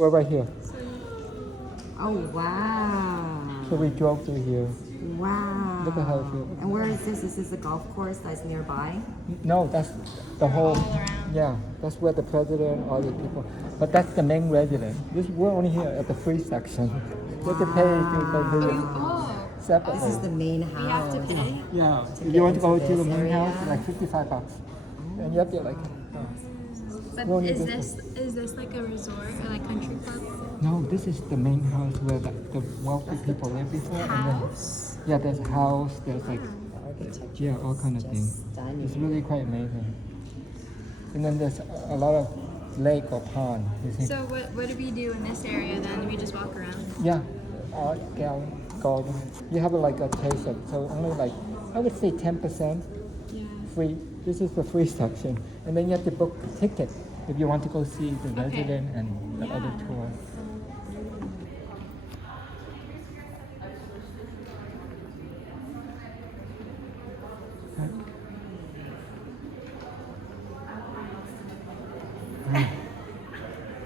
We're right here. Oh, wow. So we drove through here. Wow. Look at how it feels. And where is this? Is this a golf course that's nearby? No, that's the whole. all around. Yeah, that's where the president, all the people. But that's the main residence. We're only here at the free section. You have to pay to go visit separately. This is the main We have house. to pay. Yeah, if get you want to go into to the this main area. house, like $55. And you have to like. But Well, is this like a resort or like country club? No, this is the main house where the wealthy people live before. House? And then, yeah, there's a house, there's like, Architecture yeah, all kind of is things. just stunning. It's really quite amazing. And then there's a lot of lake or pond. You see? So what do we do in this area then? We just walk around? Yeah, art gallery, garden. You have like a taste of, so only like, I would say 10% Yeah. free. This is the free section. And then you have to book a ticket if you want to go see the Okay. resident and the other Yeah. tour.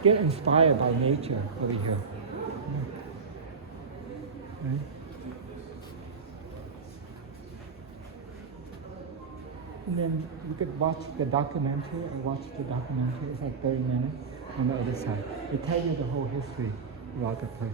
Get inspired by nature over here. Right? And then you could watch the documentary or watch the documentary. It's like 30 minutes on the other side. It tells you the whole history about the place.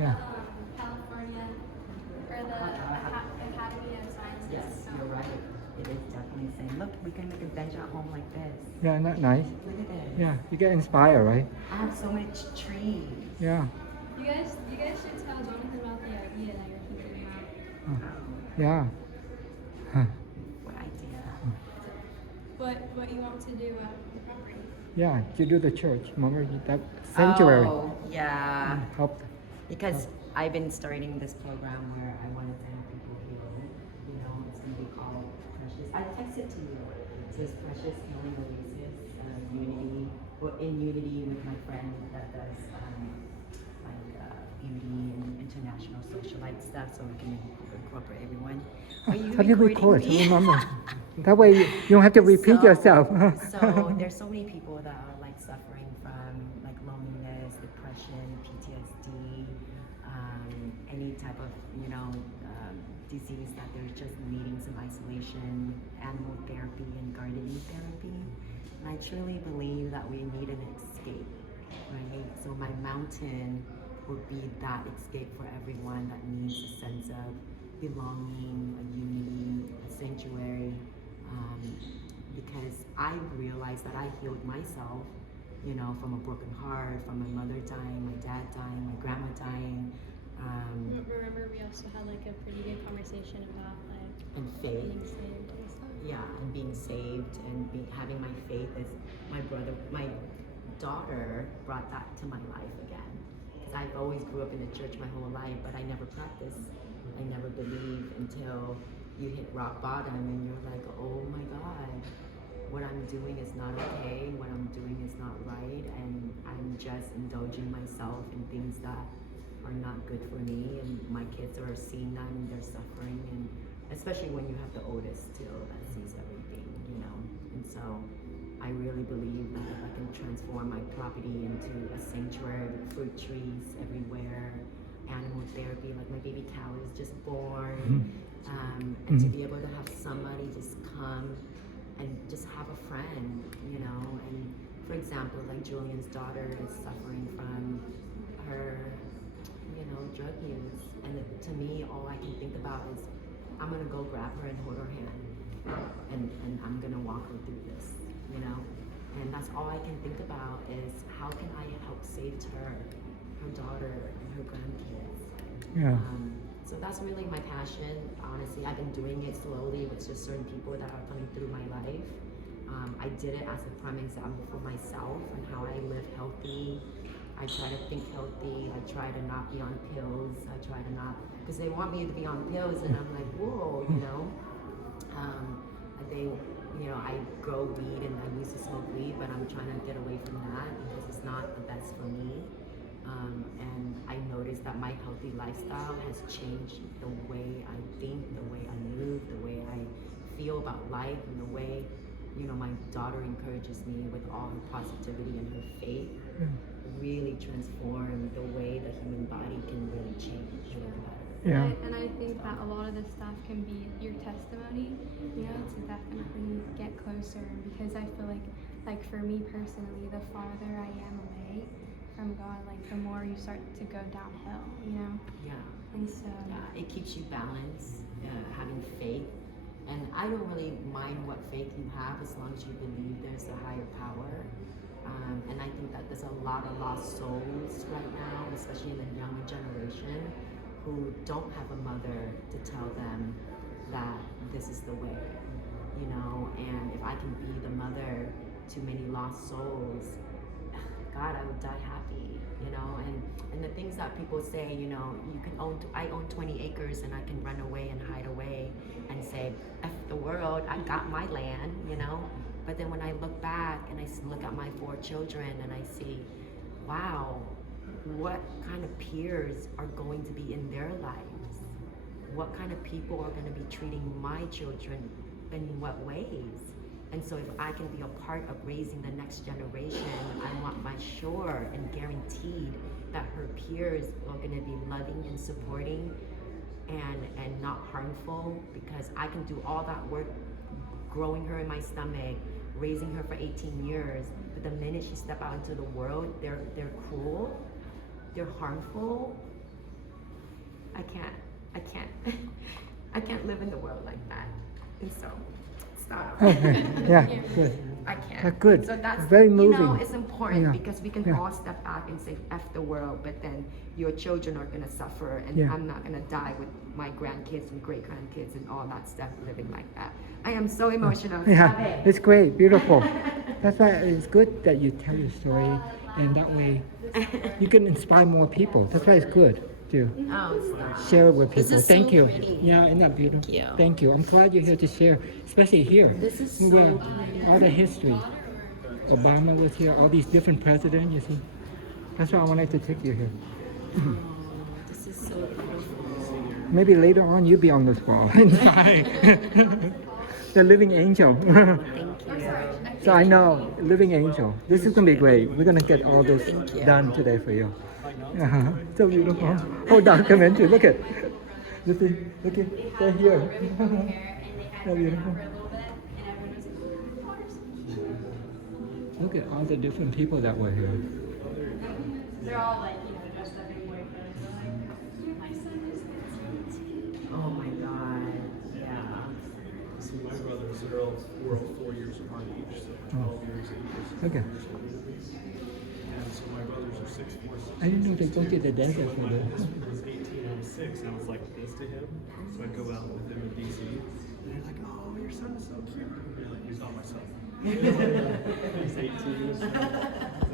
Yeah. California or the Academy of Sciences. Yes, you're right. It is definitely saying, look, we can make a bench at home like this. Yeah, isn't that nice? Look at this. Yeah, you get inspired, right? I have so much trees. Yeah. You guys should tell Jonathan about the idea that you're thinking about. Yeah. Huh. What idea? What you want to do at the property. Yeah, to do the church. Remember that sanctuary Oh, yeah. helped. Because I've been starting this program where I want to send people healing. You know, it's going to be called Precious. I texted to you. It says Precious Healing Oasis, Unity, or in unity with my friend that does beauty and international socialite stuff, so we can incorporate everyone. Are you How do you record? recording me? Remember. That way you don't have to repeat yourself. So there's so many people that are like suffering from like loneliness, depression, PTSD, any type of disease that they're just needing some isolation, animal therapy and gardening therapy. And I truly believe that we need an escape, right? So my mountain would be that escape for everyone that needs a sense of belonging, a unity, a sanctuary. Because I realized that I healed myself, you know, from a broken heart, from my mother dying, my dad dying, my grandma dying. Remember, we also had like a pretty good conversation about like And faith. being saved and stuff. Yeah, and being saved and having my faith as my daughter brought that to my life again. Because I've always grew up in the church my whole life, but I never practiced. I never believed until you hit rock bottom and you're like, oh my God, what I'm doing is not okay, what I'm doing is not right, and I'm just indulging myself in things that are not good for me, and my kids are seeing that and they're suffering, and especially when you have the oldest too that sees everything, you know. And so I really believe that if I can transform my property into a sanctuary with fruit trees everywhere, animal therapy, like my baby cow is just born, and to be able to have somebody just come and just have a friend, you know. And for example, like Julian's daughter is suffering from her, you know, drug use, and to me, all I can think about is I'm gonna go grab her and hold her hand, and I'm gonna walk her through this, you know. And that's all I can think about is how can I help save her daughter, and her grandkids. Yeah. So that's really my passion. Honestly, I've been doing it slowly with just certain people that are coming through my life. I did it as a prime example for myself and how I live healthy I try to think healthy. I try to not be on pills. I try to not, because they want me to be on pills, and I'm like, whoa, you know. They, you know, I grow weed and I used to smoke weed, but I'm trying to get away from that because it's not the best for me. And I noticed that my healthy lifestyle has changed the way I think, the way I move, the way I feel about life, and the way, you know, my daughter encourages me with all her positivity and her faith. Really transform the way the human body can really change for the better. Yeah. And I think that a lot of this stuff can be your testimony, you know, to definitely get closer. Because I feel like for me personally, the farther I am away from God, like the more you start to go downhill, you know. Yeah. And so It keeps you balanced, having faith. And I don't really mind what faith you have as long as you believe there's a higher power. And I think that there's a lot of lost souls right now, especially in the younger generation, who don't have a mother to tell them that this is the way, you know. And if I can be the mother to many lost souls, God, I would die happy, you know. And the things that people say, you know, you can own, I own 20 acres and I can run away and hide away and say, F the world, I got my land, you know. But then when I look back and I look at my 4 children and I see, wow, what kind of peers are going to be in their lives? What kind of people are going to be treating my children in what ways? And so if I can be a part of raising the next generation, I want my sure and guaranteed that her peers are going to be loving and supporting and not harmful, because I can do all that work growing her in my stomach, raising her for 18 years, but the minute she step out into the world, they're cruel, they're harmful. I can't live in the world like that. And so stop. Okay. Yeah. Good. I can't. Good. So that's very moving. You know, it's important Yeah. because we can Yeah. all step back and say F the world, but then your children are gonna suffer, and Yeah. I'm not gonna die with my grandkids and great grandkids and all that stuff living like that. I am so emotional. Yeah, it's great, beautiful. That's why it's good that you tell your story, and that way you can inspire more people. That's why it's good to Oh, stop. share it with This people. is Thank so you. pretty. Yeah, isn't that beautiful? Thank you. Thank you. I'm glad you're here to share, especially here. This is so Where pretty. all the history. Obama was here, all these different presidents, you see. That's why I wanted to take you here. This is so beautiful. Maybe later on you'll be on this wall inside. The living angel. Thank you. So I know, living angel. This is gonna be great. We're gonna get all this Thank you. done today for you. So beautiful. Oh, documentary. Look at. You see? Look at. They're here. So beautiful. Look at all the different people that were here. they're all like, you know, dressed up in boyfriends. They're like, my son is this. Oh my God. Yeah. So my brothers, we're all 4 years apart each, so 12 years, 8 years. Okay. And so my brothers are 6, 4, 6. I didn't know they go to the desert for When I this. was 18 and 6, I was like this to him. So I'd go out with him in DC. And they're like, oh, your son is so cute. And they're like, he's not my son. He's 18. So